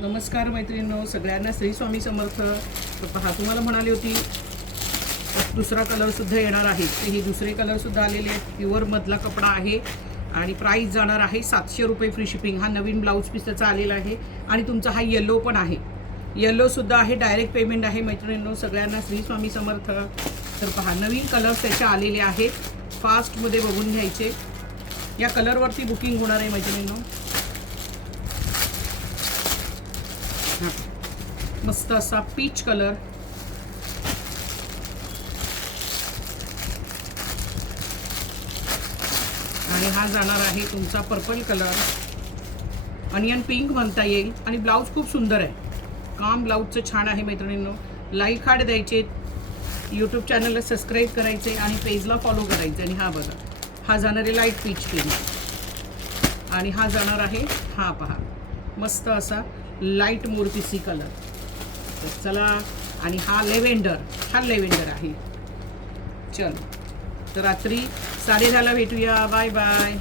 नमस्कार मैत्रिणींनो, सगळ्यांना श्री स्वामी समर्थ. तर पहा, तुम्हाला म्हणाली होती दुसरा कलरसुद्धा येणार आहे. तर हे दुसरे कलरसुद्धा आलेले आहेत. प्युअर मधला कपडा आहे आणि प्राईस जाणार आहे 700 रुपये फ्री शिपिंग. हा नवीन ब्लाऊज पीस त्याचा आलेला आहे आणि तुमचा हा येलो पण आहे. येल्लोसुद्धा आहे, डायरेक्ट पेमेंट आहे. मैत्रिणींनो, सगळ्यांना श्री स्वामी समर्थ. तर पहा, नवीन कलर्स त्याचे आलेले आहेत. फास्टमध्ये बघून घ्यायचे. या कलरवरती बुकिंग होणार आहे मैत्रिणींनो. मस्त असा पीच कलर, आणि हा जाणार आहे तुमचा पर्पल कलर, अनियन पिंक म्हणता येईल. आणि ब्लाऊज खूप सुंदर आहे, काम ब्लाऊजचं छान आहे मैत्रिणींनो. लाईक हार्ट द्यायचे, यूट्यूब चॅनलला सबस्क्राईब करायचे आणि पेजला फॉलो करायचे. आणि हा बघा, हा जाणार आहे लाईट पीच पिंक, आणि हा जाणार आहे, हा पहा मस्त असा लाईट मोरपिसी कलर. तर चला, आणि हा लेव्हेंडर आहे. चलो, तर रात्री 10:30 भेटूया. Bye bye.